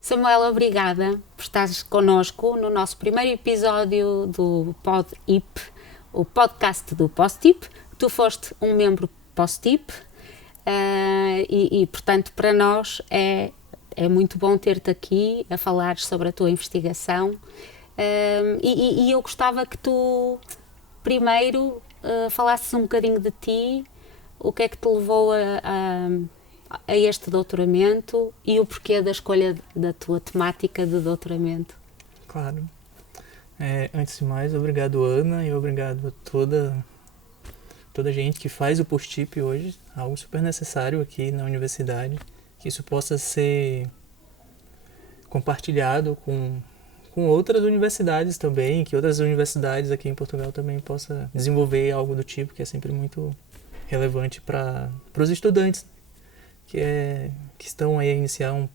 Samuel, obrigada por estares connosco no nosso primeiro episódio do PodIP, o podcast do PostIP. Tu foste um membro PostIP e, portanto, para nós é muito bom ter-te aqui a falar sobre a tua investigação e eu gostava que tu primeiro falasses um bocadinho de ti, o que é que te levou a este doutoramento e o porquê da escolha da tua temática de doutoramento. Claro. Antes de mais, obrigado, Ana, e obrigado a toda a gente que faz o PostIP hoje, algo super necessário aqui na universidade, que isso possa ser compartilhado com outras universidades também, que outras universidades aqui em Portugal também possam desenvolver algo do tipo, que é sempre muito relevante para os estudantes que estão aí a iniciar um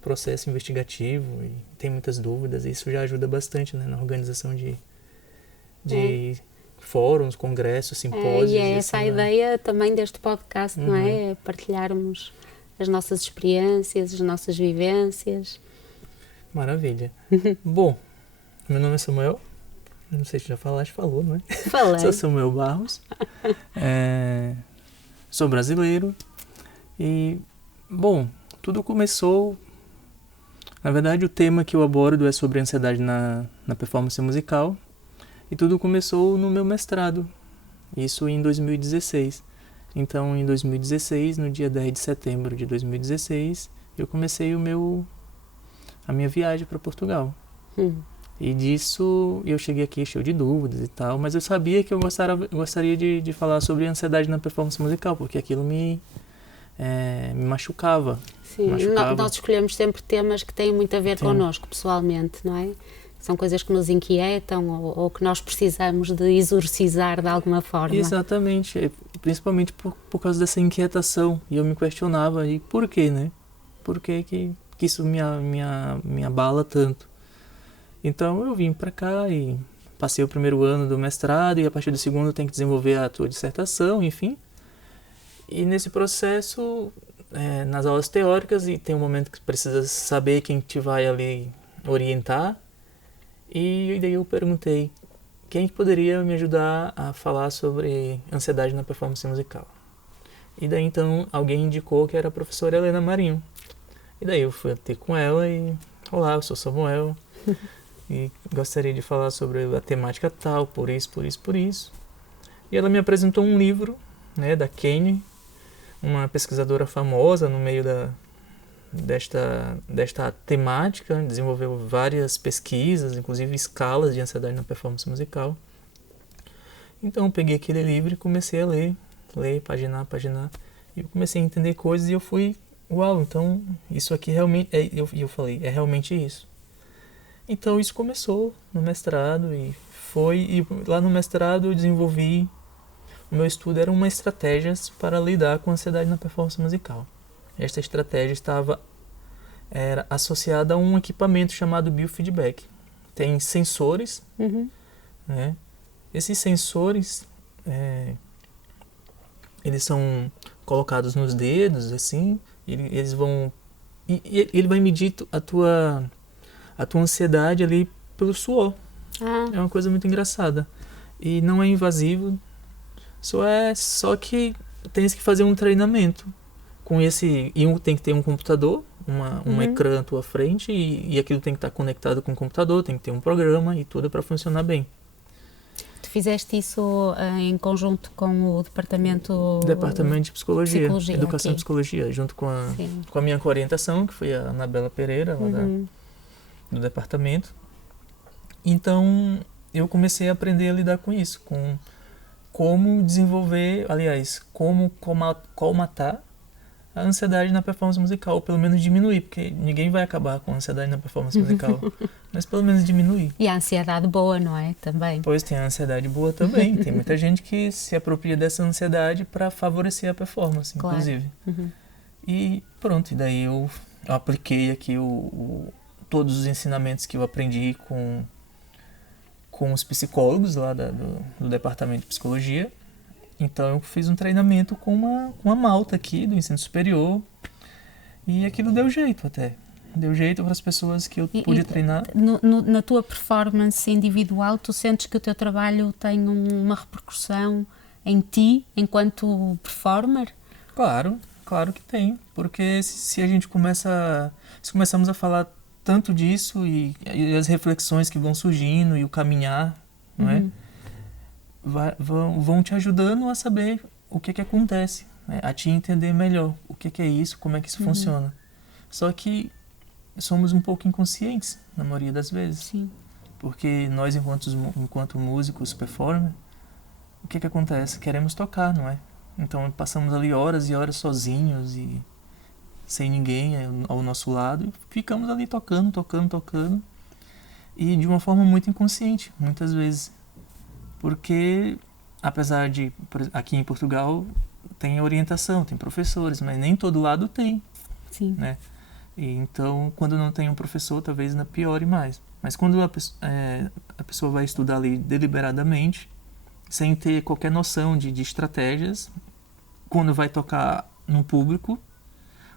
processo investigativo e tem muitas dúvidas, e isso já ajuda bastante, né, na organização de fóruns, congressos, simpósios. E é essa a ideia também deste podcast, não é? É partilharmos as nossas experiências, as nossas vivências. Maravilha. Bom, meu nome é Samuel, não sei se já falou, não é? Falei. Sou Samuel Barros, sou brasileiro. E, bom, tudo começou... Na verdade, o tema que eu abordo é sobre ansiedade na performance musical. E tudo começou no meu mestrado, isso em 2016. Então, em 2016, no dia 10 de setembro de 2016, eu comecei a minha viagem para Portugal. E disso, eu cheguei aqui cheio de dúvidas e tal, mas eu sabia que eu gostaria de falar sobre ansiedade na performance musical, porque aquilo me machucava. Sim, nós escolhemos sempre temas que têm muito a ver connosco, pessoalmente, não é? São coisas que nos inquietam ou que nós precisamos de exorcizar de alguma forma. Exatamente, principalmente por causa dessa inquietação. E eu me questionava, e por quê, né? Por que isso me abala tanto? Então eu vim para cá e passei o primeiro ano do mestrado, e a partir do segundo tem que desenvolver a tua dissertação, enfim. E nesse processo, nas aulas teóricas, e tem um momento que precisa saber quem te vai ali orientar, e daí eu perguntei quem poderia me ajudar a falar sobre ansiedade na performance musical. E daí então alguém indicou que era a professora Helena Marinho. E daí eu fui ter com ela e, olá, eu sou Samuel, e gostaria de falar sobre a temática tal, por isso. E ela me apresentou um livro, né, da Kane, uma pesquisadora famosa no meio desta temática, desenvolveu várias pesquisas, inclusive escalas de ansiedade na performance musical. Então eu peguei aquele livro e comecei a ler, paginar, e eu comecei a entender coisas e eu fui, uau, então isso aqui realmente, eu falei, é realmente isso. Então isso começou no mestrado e lá no mestrado eu desenvolvi. O meu estudo era uma estratégia para lidar com a ansiedade na performance musical. Esta estratégia era associada a um equipamento chamado biofeedback. Tem sensores, né? Esses sensores, eles são colocados nos dedos, assim, eles vão... E ele vai medir a tua ansiedade ali pelo suor. É uma coisa muito engraçada. E não é invasivo. Só que tens que fazer um treinamento com esse, e tem que ter um computador, um ecrã à tua frente, e aquilo tem que estar conectado com o computador, tem que ter um programa e tudo para funcionar bem. Tu fizeste isso em conjunto com o Departamento de Psicologia, Educação aqui. e Psicologia, junto com a minha orientação, que foi a Anabela Pereira, lá do departamento. Então eu comecei a aprender a lidar com isso, com como desenvolver, aliás, como colmatar a ansiedade na performance musical, ou pelo menos diminuir, porque ninguém vai acabar com a ansiedade na performance musical, mas pelo menos diminuir. E a ansiedade boa, não é? Também. Pois tem a ansiedade boa também, tem muita gente que se apropria dessa ansiedade para favorecer a performance, claro. Inclusive. E pronto, e daí eu apliquei aqui todos os ensinamentos que eu aprendi com os psicólogos lá do Departamento de Psicologia, Então eu fiz um treinamento com uma malta aqui do ensino superior e aquilo deu jeito até. Deu jeito para as pessoas que eu pude treinar. Na tua performance individual, tu sentes que o teu trabalho tem uma repercussão em ti, enquanto performer? Claro que tem. Porque se a gente se começamos a falar tanto disso e as reflexões que vão surgindo e o caminhar, não é? Vão te ajudando a saber o que acontece, né? A te entender melhor o que é isso, como é que isso funciona. Só que somos um pouco inconscientes, na maioria das vezes. Sim. Porque nós, enquanto músicos, performer, o que acontece? Queremos tocar, não é? Então passamos ali horas e horas sozinhos e sem ninguém ao nosso lado e ficamos ali tocando e de uma forma muito inconsciente, muitas vezes. Porque, apesar de, aqui em Portugal, tem orientação, tem professores, mas nem todo lado tem. Sim. Né? E então, quando não tem um professor, talvez ainda piore mais. Mas quando a pessoa vai estudar ali deliberadamente, sem ter qualquer noção de estratégias, quando vai tocar no público,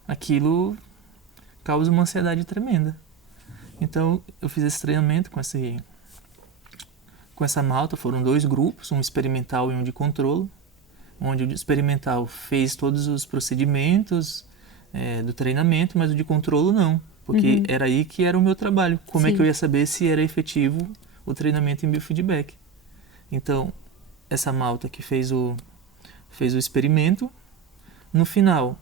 aquilo causa uma ansiedade tremenda. Então, eu fiz esse treinamento com essa malta, foram 2 grupos, um experimental e um de controle, onde o experimental fez todos os procedimentos do treinamento, mas o de controle não, porque era aí que era o meu trabalho. Como é que eu ia saber se era efetivo o treinamento em biofeedback? Então, essa malta que fez o experimento, no final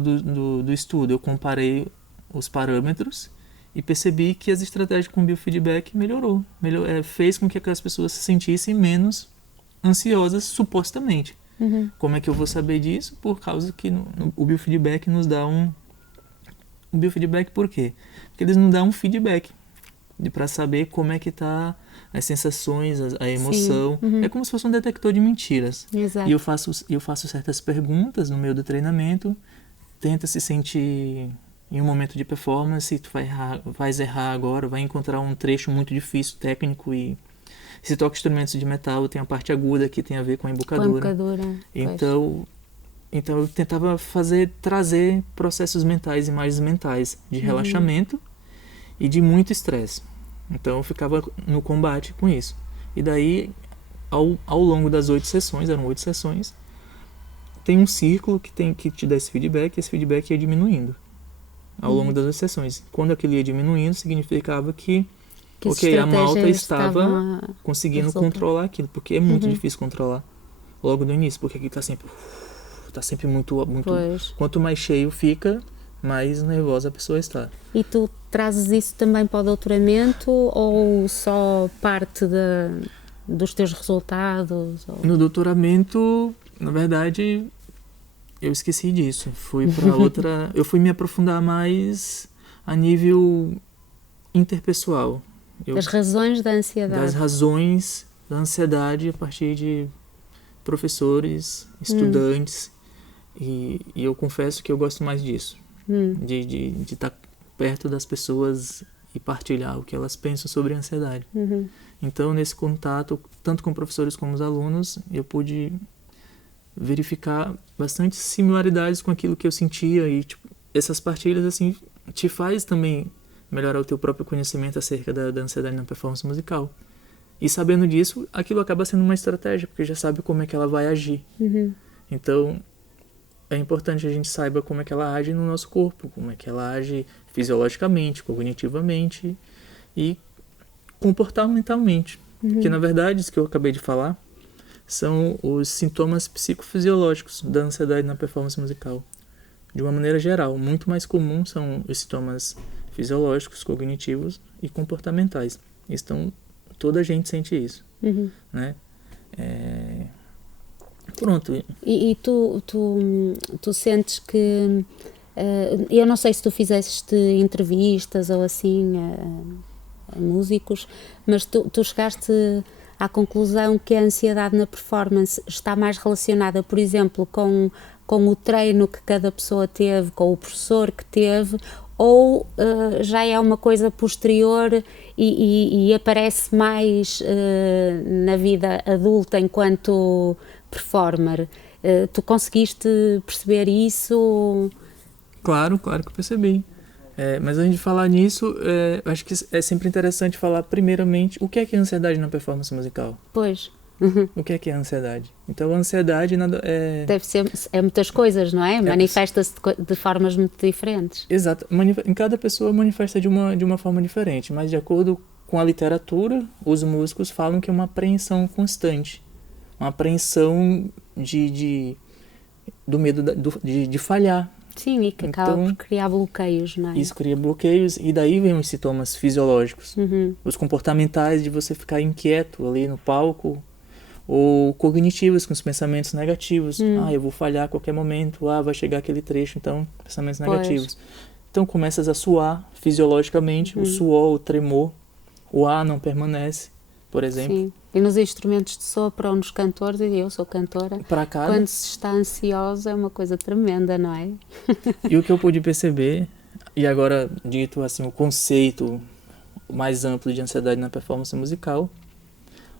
do estudo eu comparei os parâmetros e percebi que as estratégias com biofeedback fez com que aquelas pessoas se sentissem menos ansiosas, supostamente. Como é que eu vou saber disso? Por causa que o biofeedback nos dá O biofeedback por quê? Porque eles nos dão um feedback para saber como é que tá as sensações, a emoção. É como se fosse um detector de mentiras. Exato. E eu faço certas perguntas no meio do treinamento, tenta se sentir em um momento de performance, tu vais errar agora, vai encontrar um trecho muito difícil, técnico, e se toca instrumentos de metal, tem a parte aguda que tem a ver com a embocadura. Então eu tentava trazer processos mentais, imagens mentais de relaxamento e de muito estresse. Então eu ficava no combate com isso. E daí, ao longo das 8 sessões, eram 8 sessões, tem um círculo que te dá esse feedback, e esse feedback ia diminuindo ao longo das 8 sessões. Quando aquilo ia diminuindo, significava que a malta estava conseguindo controlar aquilo, porque é muito difícil controlar logo no início, porque aqui está sempre muito quanto mais cheio fica, mais nervosa a pessoa está. E tu trazes isso também para o doutoramento ou só parte dos teus resultados? No doutoramento, na verdade, eu esqueci disso. Fui para outra. Eu fui me aprofundar mais a nível interpessoal. Das razões da ansiedade. Das razões da ansiedade a partir de professores, estudantes. E eu confesso que eu gosto mais disso. De estar perto das pessoas e partilhar o que elas pensam sobre a ansiedade. Então, nesse contato, tanto com professores como os alunos, eu pude verificar bastante similaridades com aquilo que eu sentia, e essas partilhas assim te faz também melhorar o teu próprio conhecimento acerca da ansiedade na performance musical. E sabendo disso, aquilo acaba sendo uma estratégia, porque já sabe como é que ela vai agir. Então, é importante a gente saiba como é que ela age no nosso corpo, como é que ela age fisiologicamente, cognitivamente e comportamentalmente. Que, na verdade, isso que eu acabei de falar são os sintomas psicofisiológicos da ansiedade na performance musical. De uma maneira geral, muito mais comum são os sintomas fisiológicos, cognitivos e comportamentais. Então, toda a gente sente isso, né? Pronto. E tu sentes que... eu não sei se tu fizeste entrevistas ou assim a músicos, mas tu chegaste à conclusão que a ansiedade na performance está mais relacionada, por exemplo, com o treino que cada pessoa teve, com o professor que teve, ou já é uma coisa posterior e aparece mais na vida adulta enquanto performer. Tu conseguiste perceber isso? Claro que eu percebi. Mas antes de falar nisso, eu acho que é sempre interessante falar primeiramente o que é ansiedade na performance musical. Pois. O que é a ansiedade? Então, a ansiedade deve ser muitas coisas, não é? Manifesta-se de formas muito diferentes. Exato. Em cada pessoa manifesta de uma forma diferente, mas de acordo com a literatura, os músicos falam que é uma apreensão constante. Uma apreensão do medo de falhar. Sim, e que acaba por criar bloqueios, não é? Isso cria bloqueios, e daí vem os sintomas fisiológicos. Os comportamentais de você ficar inquieto ali no palco, ou cognitivos, com os pensamentos negativos. Eu vou falhar a qualquer momento, vai chegar aquele trecho, então, pensamentos negativos. Então, começas a suar fisiologicamente, o suor, o tremor, o ar não permanece, por exemplo. Sim, e nos instrumentos de sopro ou nos cantores, e eu sou cantora, quando se está ansiosa é uma coisa tremenda, não é? E o que eu pude perceber, e agora dito assim, o conceito mais amplo de ansiedade na performance musical,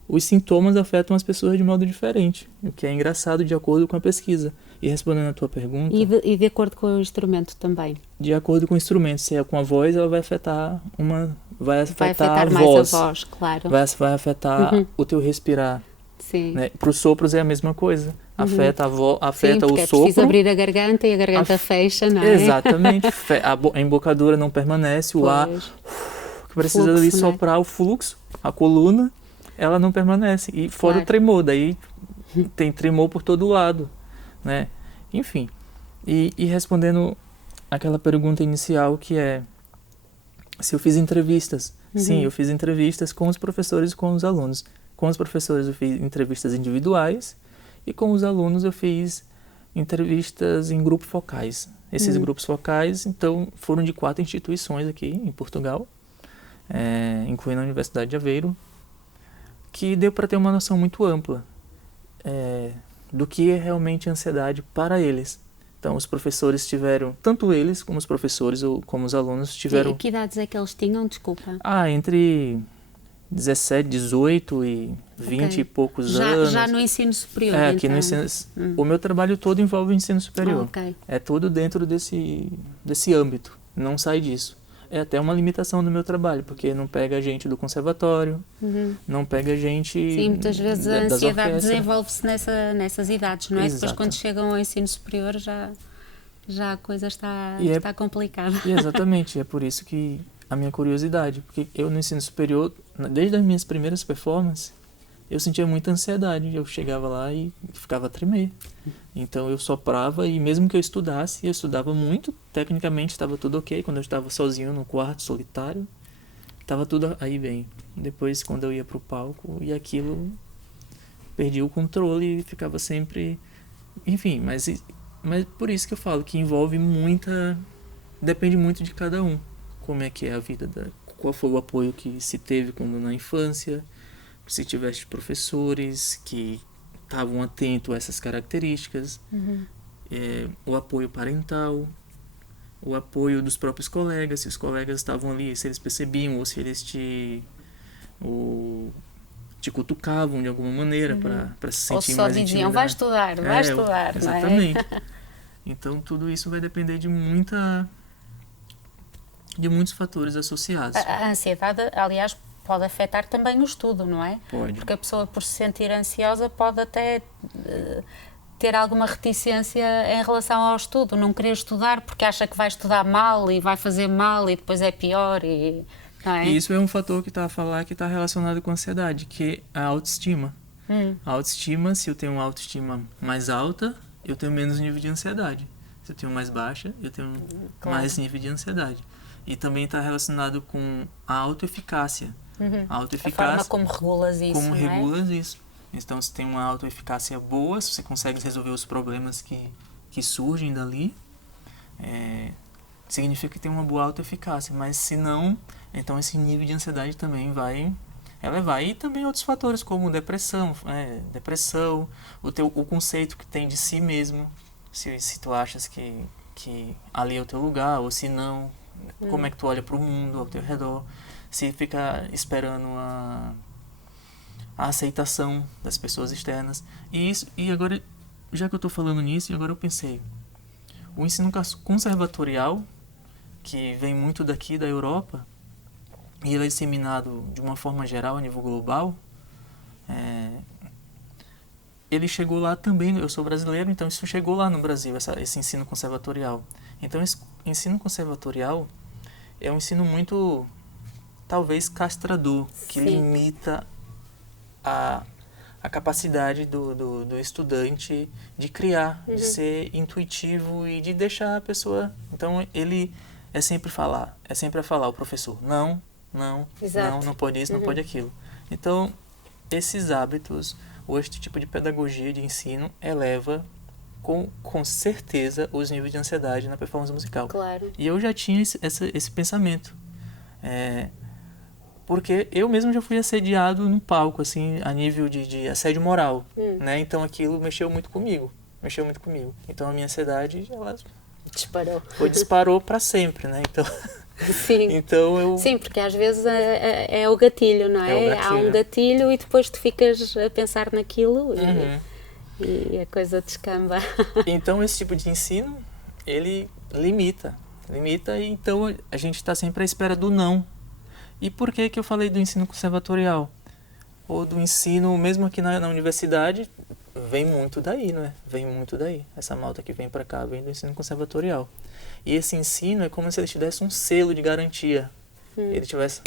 os sintomas afetam as pessoas de modo diferente, o que é engraçado de acordo com a pesquisa. E respondendo a tua pergunta... E de acordo com o instrumento também? De acordo com o instrumento. Se é com a voz, ela vai afetar vai afetar a mais voz. a voz, claro. Vai afetar o teu respirar. Sim. Né? Para os sopros é a mesma coisa. Afeta Sim, o sopro. sopro. Precisa abrir a garganta e a garganta fecha, não é? Exatamente. A embocadura não permanece, o ar que precisa ali soprar, o fluxo, a coluna, ela não permanece. E fora o tremor, daí tem tremor por todo lado, né? Enfim. E respondendo aquela pergunta inicial que é se eu fiz entrevistas. Sim, eu fiz entrevistas com os professores e com os alunos. Com os professores eu fiz entrevistas individuais e com os alunos eu fiz entrevistas em grupos focais. Esses grupos focais, então, foram de 4 instituições aqui em Portugal, incluindo a Universidade de Aveiro, que deu para ter uma noção muito ampla do que é realmente ansiedade para eles. Então, os professores tiveram, tanto eles como os professores ou como os alunos tiveram... E que idades é que eles tinham, desculpa? Entre 17, 18 e 20 e poucos anos. Já no ensino superior, aqui no ensino... O meu trabalho todo envolve o ensino superior. É tudo dentro desse âmbito, não sai disso. É até uma limitação do meu trabalho, porque não pega gente do conservatório, não pega gente... Sim, muitas vezes a ansiedade desenvolve-se nessas idades, não é? Exato. Depois, quando chegam ao ensino superior, já a coisa está complicada. Exatamente, é por isso que a minha curiosidade, porque eu no ensino superior, desde as minhas primeiras performances, eu sentia muita ansiedade. Eu chegava lá e ficava a tremer. Então eu soprava, e mesmo que eu estudasse, eu estudava muito, tecnicamente estava tudo ok. Quando eu estava sozinho no quarto, solitário, estava tudo aí bem. Depois, quando eu ia pro palco, e aquilo, perdi o controle e ficava sempre... Enfim, mas por isso que eu falo que envolve muita... Depende muito de cada um. Como é que é a vida, qual foi o apoio que se teve quando na infância, se tivesse professores que estavam atentos a essas características, o apoio parental, o apoio dos próprios colegas, se os colegas estavam ali, se eles percebiam ou se eles te cutucavam de alguma maneira para se sentir mais intimidado. Ou só diziam, vai estudar, exatamente. Não é? Então tudo isso vai depender de muitos fatores associados. A ansiedade, aliás, pode afetar também o estudo, não é? Pode. Porque a pessoa, por se sentir ansiosa, pode até ter alguma reticência em relação ao estudo, não querer estudar porque acha que vai estudar mal e vai fazer mal e depois é pior. Não é? E isso é um fator que está a falar que está relacionado com a ansiedade, que é a autoestima. A autoestima, se eu tenho uma autoestima mais alta, eu tenho menos nível de ansiedade. Se eu tenho mais baixa, eu tenho mais nível de ansiedade. E também está relacionado com a autoeficácia. A autoeficácia, a forma como regulas isso, como regulas isso. Então, se tem uma autoeficácia boa, se você consegue resolver os problemas que surgem dali, significa que tem uma boa autoeficácia. Mas se não, então esse nível de ansiedade também vai elevar. E também outros fatores, como depressão, o conceito que tem de si mesmo, se tu achas que ali é o teu lugar, ou se não, como é que tu olha para o mundo ao teu redor. Se fica esperando a a aceitação das pessoas externas. E agora, já que eu estou falando nisso, agora eu pensei, o ensino conservatorial, que vem muito daqui da Europa, e ele é disseminado de uma forma geral a nível global, ele chegou lá também. Eu sou brasileiro, então isso chegou lá no Brasil, esse ensino conservatorial. Então esse ensino conservatorial é um ensino muito, talvez, castrador, que limita a capacidade do estudante de criar, de ser intuitivo e de deixar a pessoa... Então ele é sempre a falar, o professor, não pode isso, não pode aquilo. Então esses hábitos, ou este tipo de pedagogia de ensino, eleva com certeza os níveis de ansiedade na performance musical. Claro. E eu já tinha esse pensamento. Porque eu mesmo já fui assediado no palco, assim, a nível de assédio moral, né? Então aquilo mexeu muito comigo. Então a minha ansiedade, ela disparou para sempre, né? Então, sim. Então sim, porque às vezes é o gatilho, não é? Há um gatilho e depois tu ficas a pensar naquilo e a coisa descamba. Então esse tipo de ensino, ele limita, e então a gente está sempre à espera do não. E por que eu falei do ensino conservatorial? Ou do ensino, mesmo aqui na universidade, vem muito daí, né? Vem muito daí. Essa malta que vem para cá vem do ensino conservatorial. E esse ensino é como se ele tivesse um selo de garantia. Ele tivesse,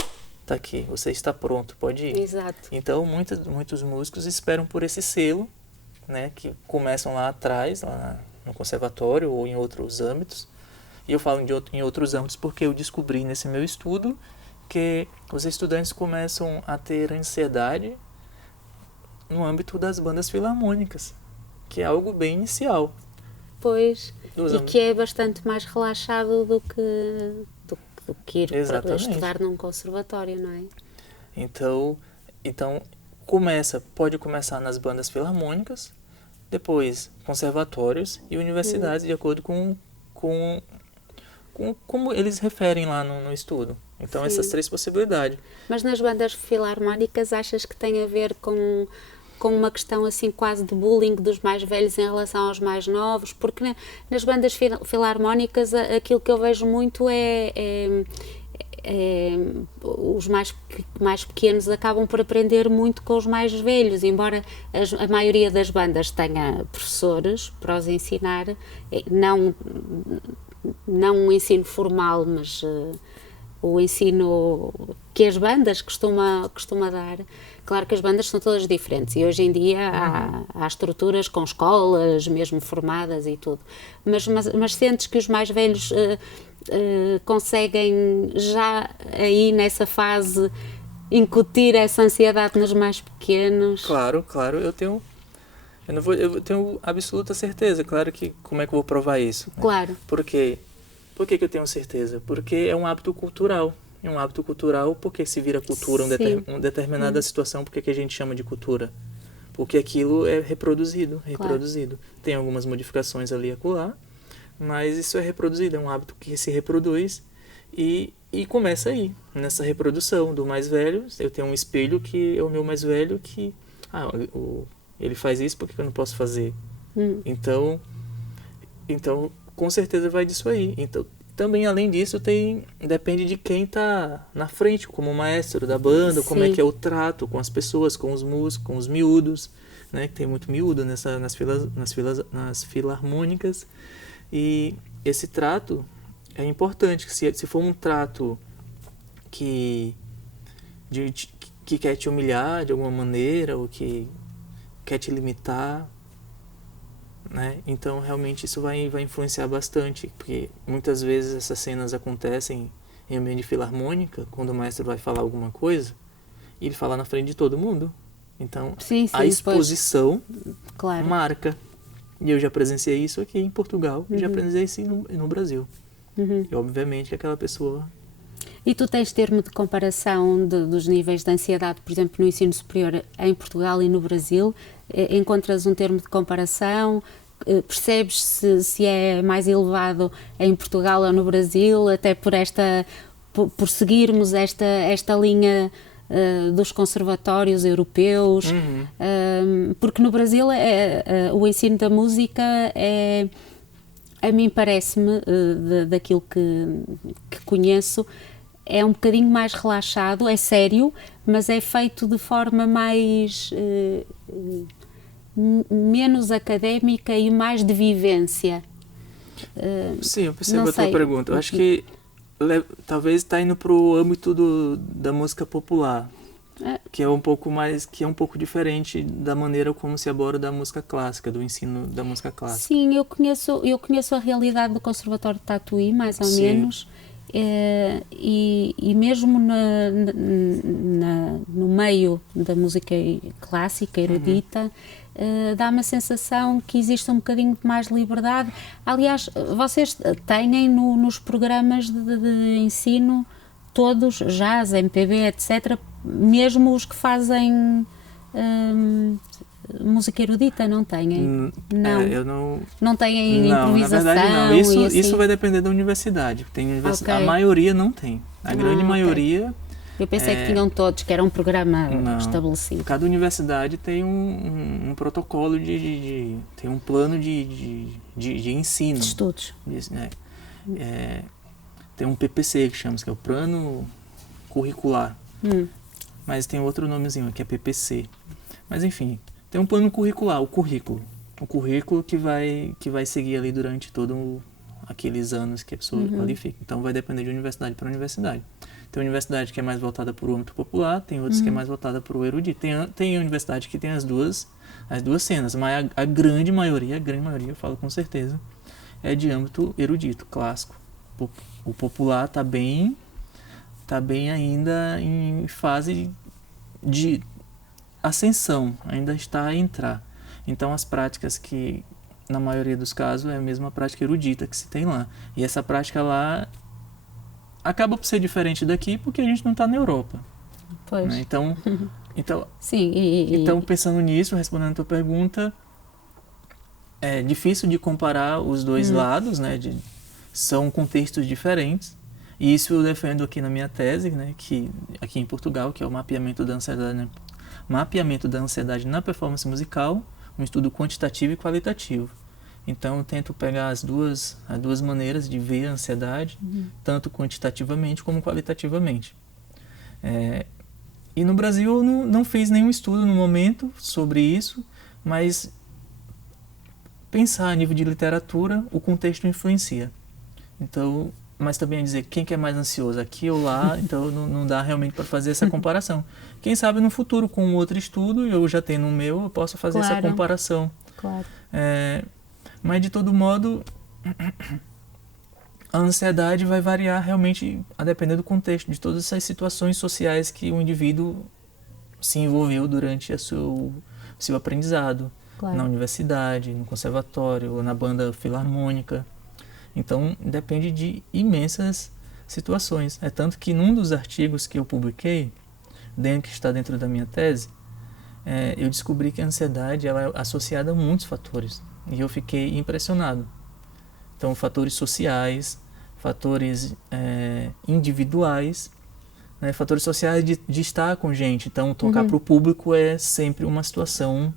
tá aqui, você está pronto, pode ir. Exato. Então muitos músicos esperam por esse selo, né? Que começam lá atrás, lá no conservatório ou em outros âmbitos. E eu falo em outros âmbitos porque eu descobri nesse meu estudo que os estudantes começam a ter ansiedade no âmbito das bandas filarmônicas, que é algo bem inicial. Pois, que é bastante mais relaxado do que ir para estudar num conservatório, não é? Então pode começar nas bandas filarmônicas, depois conservatórios e universidades, de acordo com como eles referem lá no estudo. Então, essas três possibilidades. Mas nas bandas filarmónicas achas que tem a ver com uma questão assim quase de bullying dos mais velhos em relação aos mais novos? Porque nas bandas filarmónicas aquilo que eu vejo muito os mais pequenos acabam por aprender muito com os mais velhos, embora a maioria das bandas tenha professores para os ensinar, não um ensino formal, mas o ensino que as bandas costuma dar. Claro que as bandas são todas diferentes e hoje em dia há estruturas com escolas mesmo formadas e tudo, mas sentes que os mais velhos conseguem já aí nessa fase incutir essa ansiedade nos mais pequenos? Claro, eu tenho absoluta certeza. Claro que como é que eu vou provar isso? Né? Claro. Por quê? Por que eu tenho certeza? Porque é um hábito cultural. Porque se vira cultura uma determinada situação, porque que a gente chama de cultura? Porque aquilo é reproduzido. Claro. Tem algumas modificações ali e acolá, mas isso é reproduzido, é um hábito que se reproduz e começa aí, nessa reprodução do mais velho. Eu tenho um espelho que é o meu mais velho que... ele faz isso, por que eu não posso fazer? Então, com certeza vai disso aí. Então, também, além disso, depende de quem está na frente, como maestro da banda, como é que é o trato com as pessoas, com os músicos, com os miúdos, né? Que tem muito miúdo nas filarmônicas. E esse trato é importante, que se for um trato que quer te humilhar de alguma maneira, ou que quer te limitar, né? Então realmente isso vai influenciar bastante, porque muitas vezes essas cenas acontecem em ambiente de filarmônica, quando o maestro vai falar alguma coisa, e ele fala na frente de todo mundo. Então a exposição marca. E eu já presenciei isso aqui em Portugal, e já presenciei isso no Brasil. E obviamente que aquela pessoa... E tu tens termo de comparação dos níveis de ansiedade, por exemplo, no ensino superior em Portugal e no Brasil? Encontras um termo de comparação? Percebes se é mais elevado em Portugal ou no Brasil, até por seguirmos esta linha dos conservatórios europeus, porque no Brasil o ensino da música a mim parece-me, daquilo que conheço, é um bocadinho mais relaxado, é sério, mas é feito de forma mais menos académica e mais de vivência. Sim, eu percebo a tua pergunta. Eu acho que talvez está indo para o âmbito da música popular, que é um pouco diferente da maneira como se aborda a música clássica, do ensino da música clássica. Sim, eu conheço a realidade do Conservatório de Tatuí, mais ou menos, e mesmo no meio da música clássica, erudita, dá-me a sensação que existe um bocadinho de mais liberdade. Aliás, vocês têm nos programas de ensino todos, jazz, MPB, etc., mesmo os que fazem música erudita, não têm? Não. Eu não... Não têm improvisação? Na verdade, não. Assim. Isso vai depender da universidade. A maioria não tem. A grande maioria... Eu pensei que tinham todos, que era um programa estabelecido. Cada universidade tem um protocolo tem um plano de ensino. De estudos. Né? Tem um PPC que chama, que é o Plano Curricular. Mas tem outro nomezinho, que é PPC. Mas enfim, tem um plano curricular, o currículo. O currículo que vai seguir ali durante todos aqueles anos que a pessoa qualifica. Então vai depender de universidade para universidade. Tem universidade que é mais voltada para o âmbito popular, tem outras que é mais voltada para o erudito. Tem universidade que tem as duas cenas, mas a grande maioria, eu falo com certeza, é de âmbito erudito, clássico. O popular está bem ainda em fase de ascensão, ainda está a entrar. Então as práticas que, na maioria dos casos, é a mesma prática erudita que se tem lá. E essa prática lá acaba por ser diferente daqui porque a gente não está na Europa. Pois. Né? Então, sim, então, pensando nisso, respondendo a tua pergunta, é difícil de comparar os dois lados, né? São contextos diferentes. E isso eu defendo aqui na minha tese, né? Que, aqui em Portugal, que é o mapeamento da ansiedade na performance musical, um estudo quantitativo e qualitativo. Então, eu tento pegar as duas maneiras de ver a ansiedade, tanto quantitativamente como qualitativamente. E no Brasil eu não fiz nenhum estudo no momento sobre isso, mas pensar a nível de literatura, o contexto influencia. Então, mas também é dizer quem que é mais ansioso, aqui ou lá, então não dá realmente para fazer essa comparação. Quem sabe no futuro, com outro estudo, eu já tenho no meu, eu posso fazer essa comparação. Claro. Mas, de todo modo, a ansiedade vai variar realmente a depender do contexto, de todas essas situações sociais que o indivíduo se envolveu durante o seu aprendizado. Claro. Na universidade, no conservatório, ou na banda filarmônica. Então, depende de imensas situações. É tanto que num dos artigos que eu publiquei, que está dentro da minha tese, eu descobri que a ansiedade ela é associada a muitos fatores. E eu fiquei impressionado. Então, fatores sociais, fatores individuais, né, fatores sociais de estar com gente. Então, tocar para o público é sempre uma situação,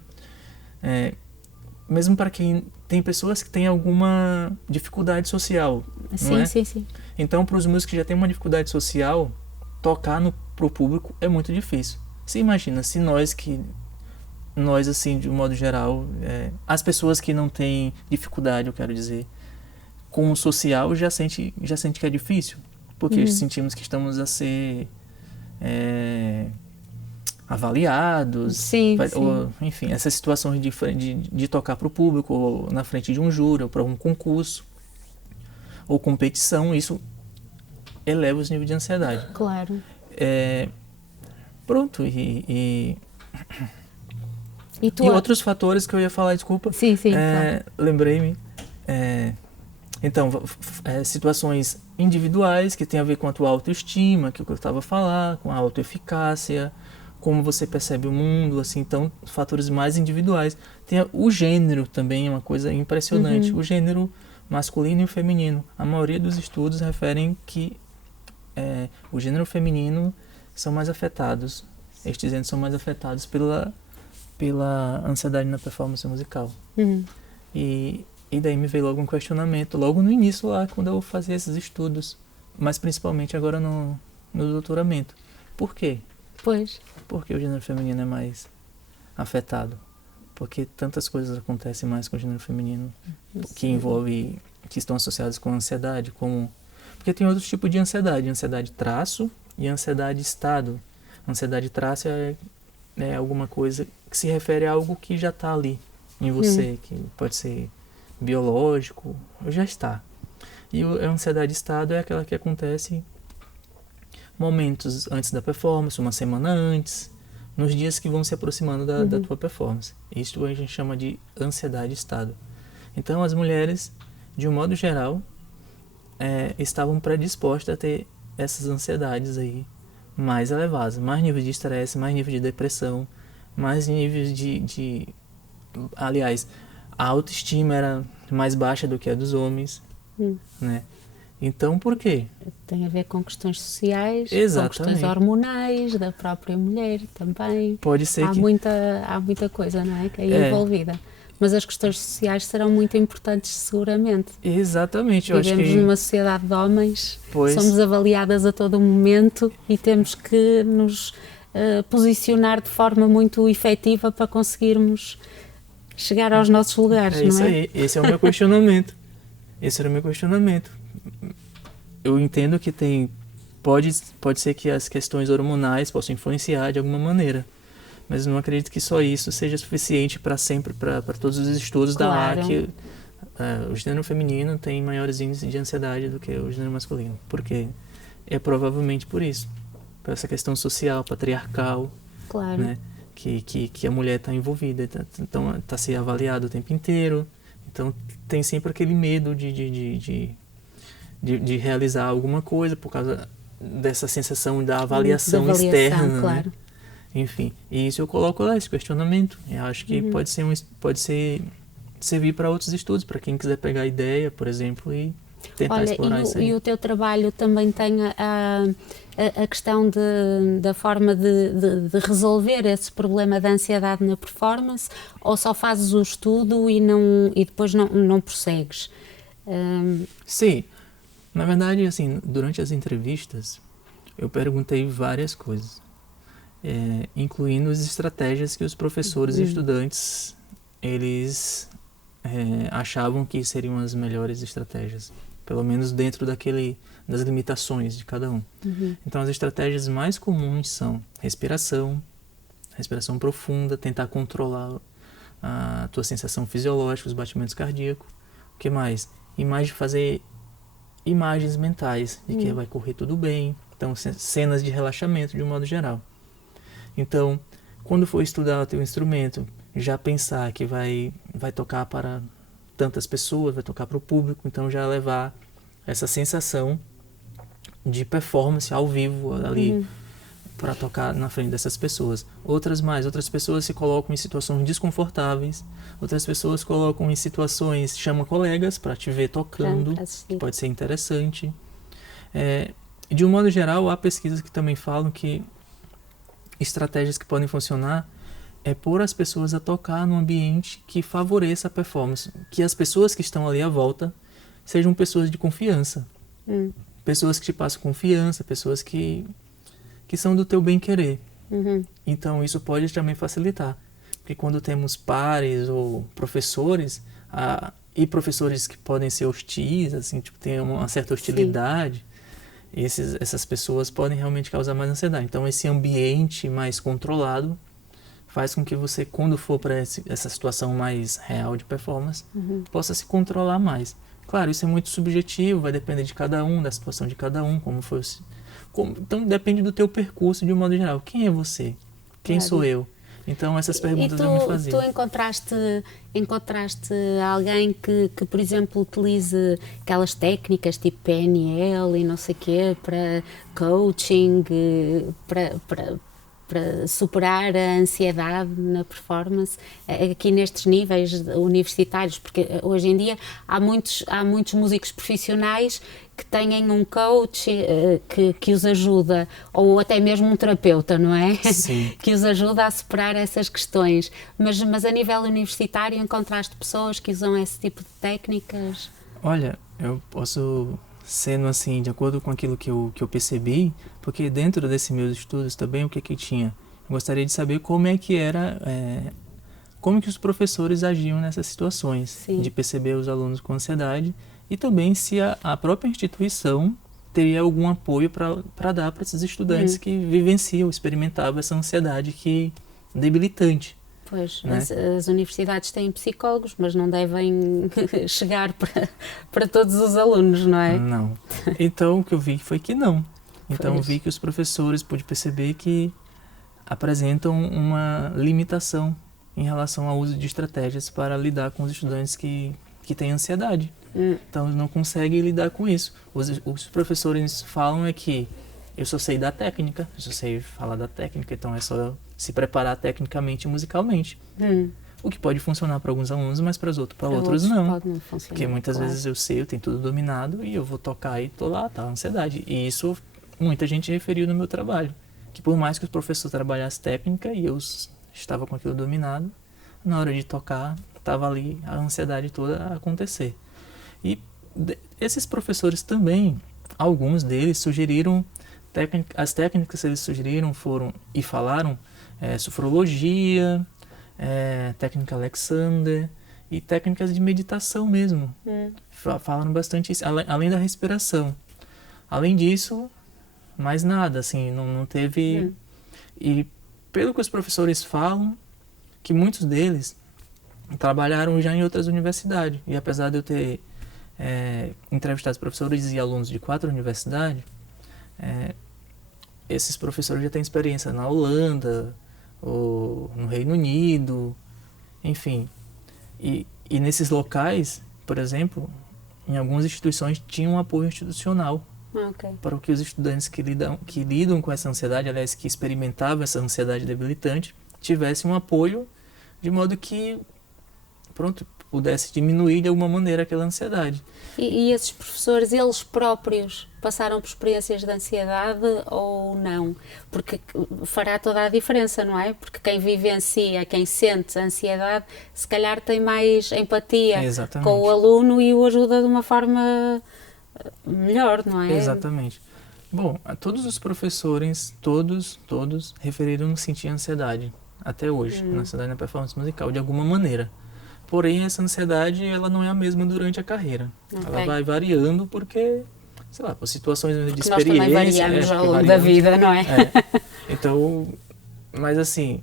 mesmo para quem tem pessoas que têm alguma dificuldade social. Sim. Então, para os músicos que já têm uma dificuldade social, tocar para o público é muito difícil. Você imagina, se nós, assim, de um modo geral, as pessoas que não têm dificuldade, eu quero dizer, com o social já sente que é difícil, porque sentimos que estamos a ser avaliados, sim. Ou, enfim, essas situações de tocar para o público, ou na frente de um júri, ou para um concurso, ou competição, isso eleva os níveis de ansiedade. Claro. Pronto, e outros fatores que eu ia falar, desculpa. Sim, claro. Lembrei-me. Então, situações individuais que tem a ver com a tua autoestima, que é o que eu estava a falar, com a autoeficácia, como você percebe o mundo, assim, então, fatores mais individuais. Tem o gênero também, é uma coisa impressionante. O gênero masculino e feminino. A maioria dos estudos referem que o gênero feminino são mais afetados, estes entes são mais afetados pela ansiedade na performance musical. E daí me veio logo um questionamento, logo no início lá, quando eu fazia esses estudos, mas principalmente agora no doutoramento. Por quê? Pois. Por que o gênero feminino é mais afetado? Porque tantas coisas acontecem mais com o gênero feminino que estão associadas com ansiedade, porque tem outros tipos de ansiedade traço e ansiedade estado. Ansiedade traço é alguma coisa que se refere a algo que já está ali em você, que pode ser biológico, ou já está. E a ansiedade estado é aquela que acontece momentos antes da performance, uma semana antes, nos dias que vão se aproximando da tua performance. Isso a gente chama de ansiedade estado. Então as mulheres, de um modo geral, estavam predispostas a ter essas ansiedades aí mais elevadas, mais níveis de estresse, mais níveis de depressão, mais níveis aliás, a autoestima era mais baixa do que a dos homens, né? Então, por quê? Tem a ver com questões sociais, Exatamente. com questões hormonais da própria mulher também. Pode ser há muita coisa, não é, que é envolvida. Mas as questões sociais serão muito importantes, seguramente. Exatamente. Vivemos numa sociedade de homens, somos avaliadas a todo momento e temos que nos posicionar de forma muito efetiva para conseguirmos chegar aos nossos lugares, não é? Isso aí, esse é o meu questionamento. Esse era o meu questionamento. Eu entendo que pode ser que as questões hormonais possam influenciar de alguma maneira, mas não acredito que só isso seja suficiente para todos os estudos da lá que o gênero feminino tem maiores índices de ansiedade do que o gênero masculino. Por quê? É provavelmente por isso, por essa questão social, patriarcal, claro, né? Que a mulher está envolvida, então está sendo avaliada o tempo inteiro, então tem sempre aquele medo de realizar alguma coisa por causa dessa sensação da avaliação externa, claro. Né? Enfim, e isso eu coloco lá, esse questionamento. Eu acho que pode servir para outros estudos, para quem quiser pegar a ideia, por exemplo, e tentar explorar isso aí. E o teu trabalho também tem a questão da forma de resolver esse problema da ansiedade na performance, ou só fazes o estudo e depois não prossegues? Sim. Na verdade, assim, durante as entrevistas, eu perguntei várias coisas, incluindo as estratégias que os professores e estudantes, eles achavam que seriam as melhores estratégias, pelo menos dentro das limitações de cada um. Então, as estratégias mais comuns são respiração profunda, tentar controlar a tua sensação fisiológica, os batimentos cardíacos. O que mais? Fazer imagens mentais de que vai correr tudo bem. Então, cenas de relaxamento de um modo geral. Então, quando for estudar o teu instrumento, já pensar que vai tocar para tantas pessoas, vai tocar para o público, então já levar essa sensação de performance ao vivo ali para tocar na frente dessas pessoas. Outras pessoas se colocam em situações desconfortáveis, outras pessoas colocam em situações, chamam colegas para te ver tocando, que pode ser interessante. De um modo geral, há pesquisas que também falam que estratégias que podem funcionar é pôr as pessoas a tocar num ambiente que favoreça a performance, que as pessoas que estão ali à volta sejam pessoas de confiança, pessoas que te passam confiança, pessoas que são do teu bem-querer. Então, isso pode também facilitar. Porque quando temos pares ou professores, e professores que podem ser hostis, assim, tipo, tem uma certa hostilidade, essas pessoas podem realmente causar mais ansiedade. Então, esse ambiente mais controlado faz com que você, quando for para essa situação mais real de performance, possa se controlar mais. Claro, isso é muito subjetivo, vai depender de cada um, da situação de cada um, como foi então depende do teu percurso de um modo geral. Quem é você? Quem sou eu? Então essas perguntas eu me fazia. Tu encontraste alguém que, por exemplo, utilize aquelas técnicas tipo PNL e não sei o quê, para coaching, para superar a ansiedade na performance, aqui nestes níveis universitários, porque hoje em dia há muitos músicos profissionais que têm um coach que os ajuda, ou até mesmo um terapeuta, não é? Sim. Que os ajuda a superar essas questões. Mas a nível universitário encontraste pessoas que usam esse tipo de técnicas? Olha, eu posso, sendo assim, de acordo com aquilo que eu percebi, porque dentro desses meus estudos também, o que tinha? Eu gostaria de saber como é que era, como que os professores agiam nessas situações, Sim. de perceber os alunos com ansiedade, e também se a própria instituição teria algum apoio para dar para esses estudantes que vivenciam, experimentavam essa ansiedade debilitante. Pois, né? as universidades têm psicólogos, mas não devem chegar para todos os alunos, não é? Não. Então, o que eu vi foi que não. Então, eu Pois. vi que os professores, pude perceber que apresentam uma limitação em relação ao uso de estratégias para lidar com os estudantes que têm ansiedade. Então, eles não conseguem lidar com isso. Os professores falam que eu só sei da técnica, eu só sei falar da técnica, então é só se preparar tecnicamente e musicalmente. O que pode funcionar para alguns alunos, mas para outros não. Pode não funcionar, Porque muitas claro. vezes eu sei, eu tenho tudo dominado e eu vou tocar e tô lá, tá a ansiedade. E isso muita gente referiu no meu trabalho. Que por mais que o professor trabalhasse técnica e eu estava com aquilo dominado, na hora de tocar, estava ali a ansiedade toda a acontecer. E esses professores também, alguns deles sugeriram, as técnicas que eles sugeriram foram e falaram sofrologia, técnica Alexander e técnicas de meditação mesmo. Falaram bastante isso, além da respiração. Além disso, mais nada, assim, não teve... E pelo que os professores falam, que muitos deles trabalharam já em outras universidades. E apesar de eu ter entrevistado professores e alunos de 4 universidades, esses professores já têm experiência na Holanda, ou no Reino Unido, enfim. E nesses locais, por exemplo, em algumas instituições tinham um apoio institucional para que os estudantes que lidam com essa ansiedade, aliás, que experimentavam essa ansiedade debilitante, tivessem um apoio de modo que, pudesse diminuir de alguma maneira aquela ansiedade. E esses professores, eles próprios passaram por experiências de ansiedade ou não? Porque fará toda a diferença, não é? Porque quem vivencia, quem sente ansiedade, se calhar tem mais empatia com o aluno e o ajuda de uma forma melhor, não é? Exatamente. Bom, todos os professores, todos referiram sentir ansiedade, até hoje, ansiedade na performance musical, de alguma maneira. Porém, essa ansiedade, ela não é a mesma durante a carreira. Ela vai variando porque, sei lá, por situações de experiência. Nós também variamos ao longo da vida, não é? Então, mas assim,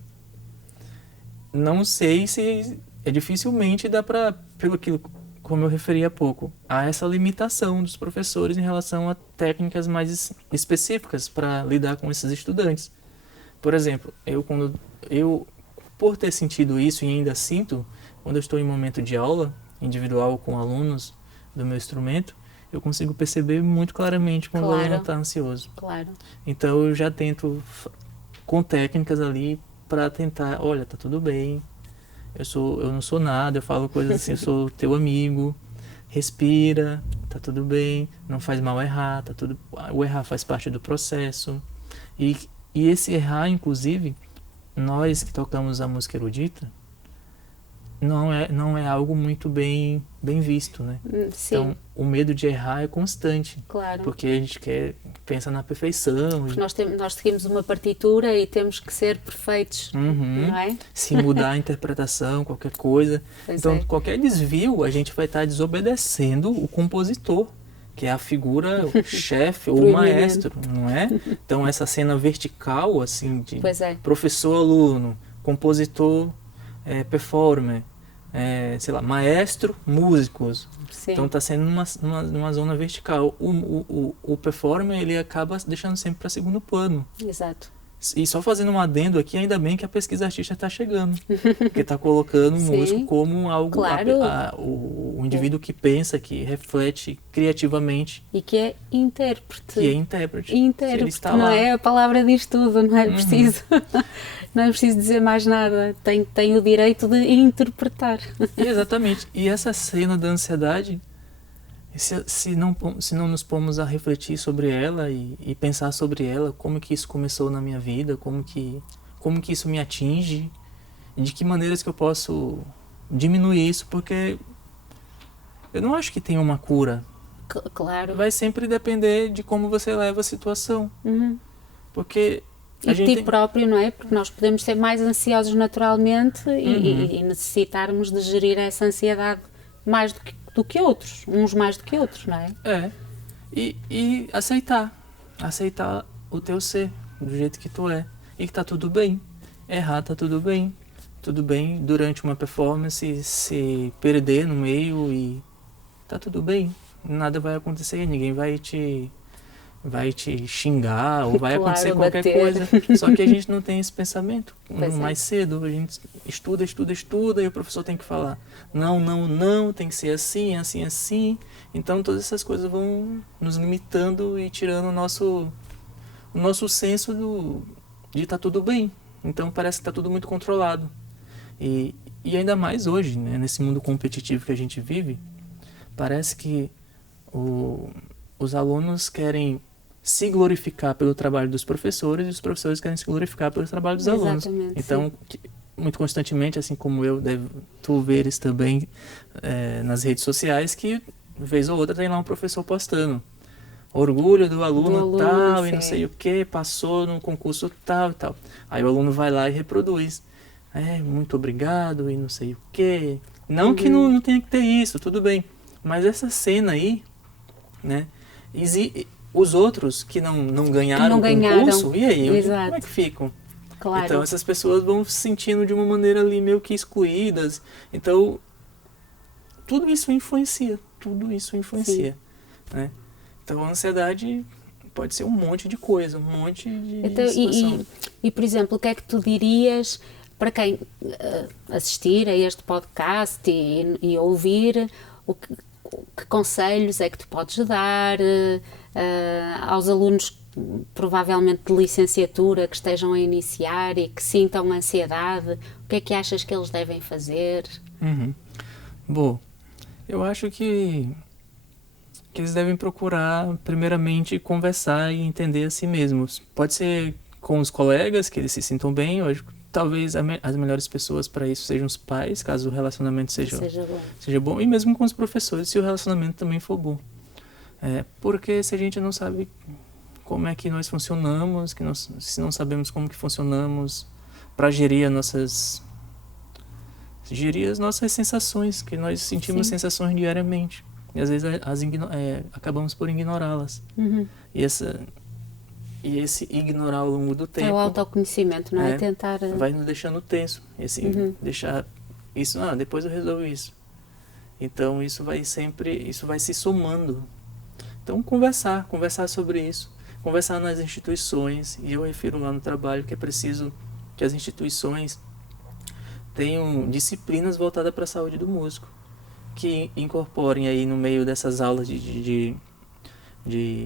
não sei se dificilmente dá para, pelo aquilo, como eu referi há pouco, há essa limitação dos professores em relação a técnicas mais específicas para lidar com esses estudantes. Por exemplo, por ter sentido isso e ainda sinto, quando eu estou em momento de aula individual com alunos do meu instrumento, eu consigo perceber muito claramente quando o aluno está ansioso. Claro. Então eu já tento, com técnicas ali, para tentar, olha, tá tudo bem, eu não sou nada, eu falo coisas assim, eu sou teu amigo, respira, tá tudo bem, não faz mal errar, o errar faz parte do processo. E esse errar, inclusive, nós que tocamos a música erudita, não é algo muito bem visto, né? Sim. Então, o medo de errar é constante. Claro. Porque a gente pensa na perfeição. Porque nós seguimos uma partitura e temos que ser perfeitos, não é? Se mudar a interpretação, qualquer coisa. Então, qualquer desvio, a gente vai estar desobedecendo o compositor, que é a figura chefe ou maestro, não é? Então, essa cena vertical, assim, de professor-aluno, compositor, performer, sei lá, maestro, músicos. Sim. Então está sendo numa zona vertical. O performer, ele acaba deixando sempre para segundo plano. Exato. E só fazendo um adendo aqui, ainda bem que a pesquisa artística está chegando. Porque está colocando o músico como algo... Claro. O o indivíduo que pensa, que reflete criativamente. E que é intérprete. Que é intérprete. Intérprete, Ele está não lá. é? A palavra diz tudo, não é preciso. Não é preciso dizer mais nada. Tem o direito de interpretar. Exatamente. E essa cena da ansiedade, se não nos pomos a refletir sobre ela e pensar sobre ela, como que isso começou na minha vida, como que isso me atinge, e de que maneiras que eu posso diminuir isso, porque eu não acho que tem uma cura. Claro. Vai sempre depender de como você leva a situação. Porque e de ti próprio, não é? Porque nós podemos ser mais ansiosos naturalmente e necessitarmos de gerir essa ansiedade mais do que outros, uns mais do que outros, não é? É. E aceitar o teu ser, do jeito que tu é. E que tá tudo bem. Errar tá tudo bem. Tudo bem durante uma performance, se perder no meio e tá tudo bem. Nada vai acontecer, ninguém vai te xingar ou vai acontecer qualquer coisa. Só que a gente não tem esse pensamento. Mais cedo a gente estuda e o professor tem que falar não, tem que ser assim, assim, assim. Então todas essas coisas vão nos limitando e tirando o nosso senso de tá tudo bem. Então parece que tá tudo muito controlado. E ainda mais hoje, né, nesse mundo competitivo que a gente vive, parece que os alunos querem se glorificar pelo trabalho dos professores e os professores querem se glorificar pelo trabalho dos alunos. Então, muito constantemente, assim como tu veres também nas redes sociais, que vez ou outra tem lá um professor postando orgulho do aluno tal, e não sei o que, passou num concurso tal e tal. Aí o aluno vai lá e reproduz. Muito obrigado e não sei o que. Não que não tenha que ter isso, tudo bem. Mas essa cena aí, né? Os outros que não ganharam o concurso, e aí? Como é que ficam? Claro. Então essas pessoas vão se sentindo de uma maneira ali meio que excluídas. Então, tudo isso influencia. Né? Então a ansiedade pode ser um monte de coisa, um monte de situação. E, por exemplo, o que é que tu dirias para quem assistir a este podcast e ouvir, que conselhos é que tu podes dar aos alunos provavelmente de licenciatura que estejam a iniciar e que sintam ansiedade? O que é que achas que eles devem fazer? Bom, eu acho que eles devem procurar primeiramente conversar e entender a si mesmos. Pode ser com os colegas, que eles se sintam bem, hoje talvez as melhores pessoas para isso sejam os pais, caso o relacionamento seja bom, e mesmo com os professores, se o relacionamento também for bom. Porque se a gente não sabe como é que nós funcionamos, se não sabemos como que funcionamos para gerir as nossas sensações, que nós sentimos sensações diariamente. E às vezes acabamos por ignorá-las. E esse ignorar ao longo do tempo... É o autoconhecimento, não é? Tentar... Vai nos deixando tenso. E assim, deixar isso... depois eu resolvo isso. Então isso vai se somando. Então conversar sobre isso. Conversar nas instituições. E eu refiro lá no trabalho que é preciso que as instituições tenham disciplinas voltadas para a saúde do músico. Que incorporem aí no meio dessas aulas de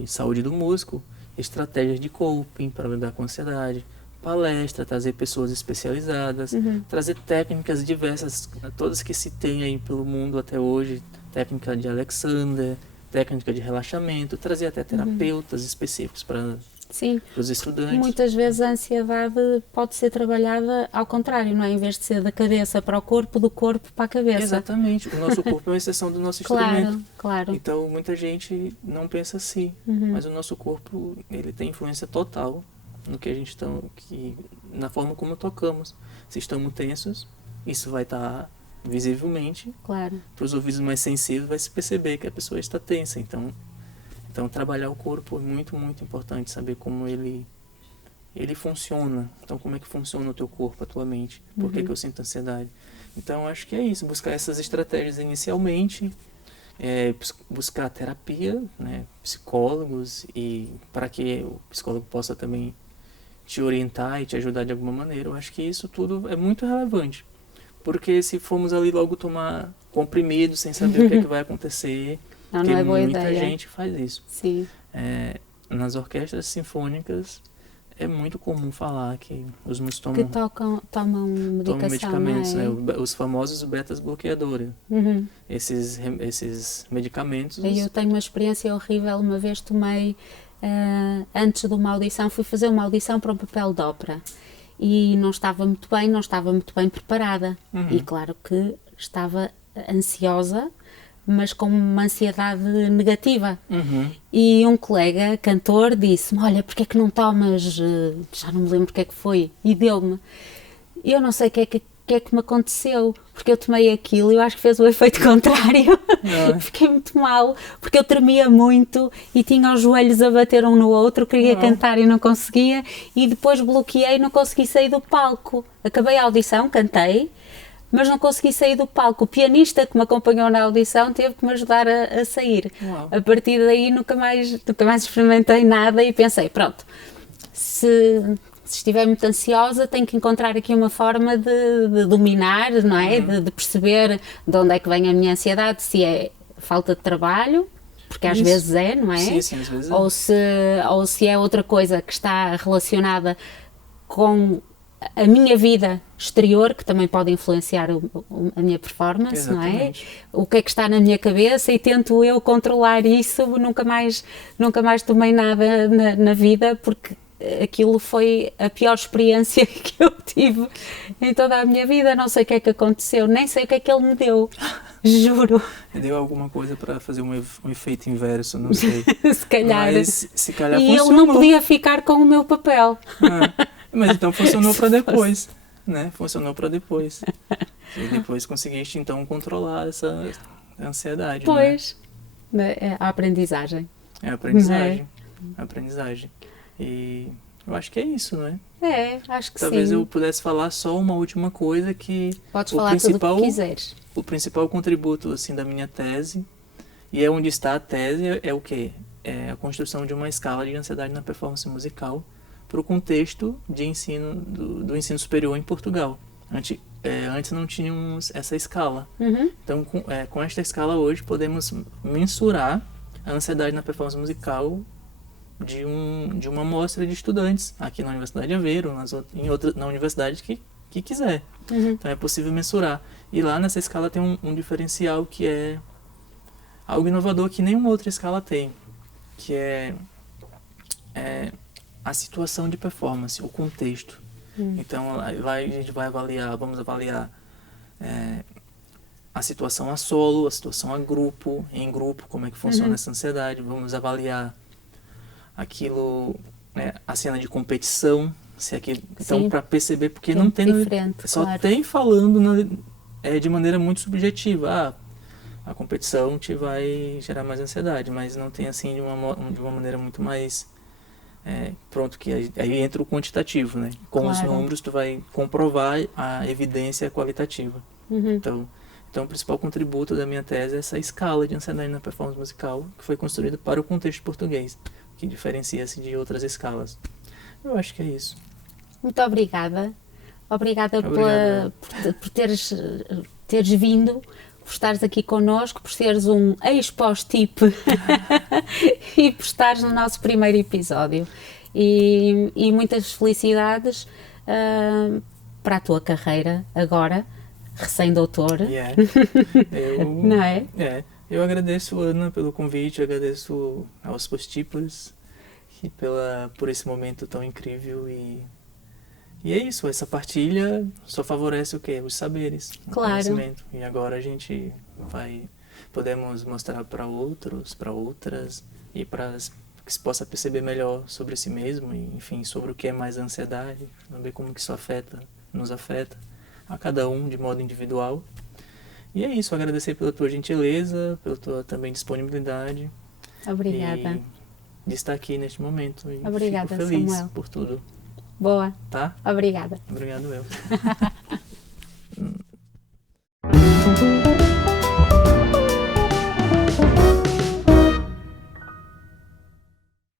saúde do músico estratégias de coping para lidar com a ansiedade, palestra, trazer pessoas especializadas, trazer técnicas diversas, todas que se tem aí pelo mundo até hoje, técnica de Alexander, técnica de relaxamento, trazer até terapeutas específicos para os estudantes. Muitas vezes a ansiedade pode ser trabalhada ao contrário, não é? Em vez de ser da cabeça para o corpo, do corpo para a cabeça. Exatamente, o nosso corpo é uma exceção do nosso instrumento. Claro. Então muita gente não pensa assim, mas o nosso corpo ele tem influência total no que a gente na forma como tocamos. Se estamos tensos, isso vai estar visivelmente. Claro. Para os ouvidos mais sensíveis vai se perceber que a pessoa está tensa. Então trabalhar o corpo é muito, muito importante, saber como ele funciona. Então, como é que funciona o teu corpo, a tua mente? Por que eu sinto ansiedade? Então, acho que é isso, buscar essas estratégias inicialmente, buscar terapia, né, psicólogos, e para que o psicólogo possa também te orientar e te ajudar de alguma maneira. Eu acho que isso tudo é muito relevante, porque se formos ali logo tomar comprimido, sem saber o que é que vai acontecer. Não, Porque não é boa muita ideia. gente faz isso. Sim. Nas orquestras sinfônicas é muito comum falar que os músicos Que tomam tomam medicação, medicamentos, não é? né? Os famosos betas bloqueadores. Uhum. Esses medicamentos. Eu tenho uma experiência horrível. Uma vez tomei, antes de uma audição, fui fazer uma audição para um papel de ópera e não estava muito bem preparada. E claro que estava ansiosa, mas com uma ansiedade negativa. E um colega cantor disse-me: olha, porque é que não tomas, já não me lembro o que é que foi, e deu-me. Eu não sei o que é que me aconteceu, porque eu tomei aquilo e eu acho que fez o efeito contrário. Fiquei muito mal, porque eu tremia muito e tinha os joelhos a bater um no outro, queria cantar e não conseguia, e depois bloqueei, não consegui sair do palco. Acabei a audição, cantei, mas não consegui sair do palco. O pianista que me acompanhou na audição teve que me ajudar a sair. A partir daí nunca mais experimentei nada e pensei, pronto, se estiver muito ansiosa, tenho que encontrar aqui uma forma de dominar, não é? De perceber de onde é que vem a minha ansiedade, se é falta de trabalho, porque às vezes é, não é? Sim, às vezes é. Ou se é outra coisa que está relacionada com a minha vida exterior, que também pode influenciar a minha performance. Exatamente. Não é? O que é que está na minha cabeça, e tento eu controlar isso. Nunca mais tomei nada na vida, porque aquilo foi a pior experiência que eu tive em toda a minha vida. Não sei o que é que aconteceu, nem sei o que é que ele me deu, juro. Deu alguma coisa para fazer um efeito inverso, não sei. Se calhar. Mas, se calhar e funcionou. ele não podia ficar com o meu papel. Mas então funcionou para depois, né? Funcionou para depois. E depois conseguiste então controlar essa ansiedade. Pois, né? É a aprendizagem. É a aprendizagem. A aprendizagem. E eu acho que é isso, né? Acho que Talvez sim. eu pudesse falar só uma última coisa que... Podes falar tudo o que quiseres. O principal contributo, assim, da minha tese, e é onde está a tese, é o quê? É a construção de uma escala de ansiedade na performance musical para o contexto de ensino, do ensino superior em Portugal. Antes não tínhamos essa escala. Então, com esta escala hoje, podemos mensurar a ansiedade na performance musical de uma amostra de estudantes aqui na Universidade de Aveiro, na universidade que quiser. Então é possível mensurar. E lá nessa escala tem um diferencial que é algo inovador que nenhuma outra escala tem, que é a situação de performance, o contexto. Então lá a gente vamos avaliar a situação a solo, a situação a grupo, em grupo, como é que funciona essa ansiedade. Vamos avaliar aquilo, a cena de competição, se aquilo, então para perceber, porque não tem só claro. Tem falando de maneira muito subjetiva, a competição te vai gerar mais ansiedade, mas não tem assim de uma maneira muito mais pronto, que aí entra o quantitativo, né? Com claro. Os números tu vai comprovar a evidência qualitativa. Então o principal contributo da minha tese é essa escala de ansiedade na performance musical que foi construída para o contexto português, que diferencia-se de outras escalas. Eu acho que é isso. Muito obrigada. Obrigada por teres vindo, por estares aqui connosco, por seres um ex-post-tip e por estares no nosso primeiro episódio. E muitas felicidades para a tua carreira agora, recém-doutor. Não é? Eu agradeço, Ana, pelo convite, agradeço aos post-tippers por esse momento tão incrível e é isso, essa partilha só favorece o quê? Os saberes, o conhecimento. E agora a gente podemos mostrar para outros, para outras, e para que se possa perceber melhor sobre si mesmo, e, enfim, sobre o que é mais a ansiedade, saber como que isso nos afeta a cada um de modo individual. E é isso, agradecer pela tua gentileza, pela tua também disponibilidade. Obrigada. E de estar aqui neste momento. E obrigada, fico feliz Samuel. por tudo. Boa. Tá? Obrigada. Obrigado, eu.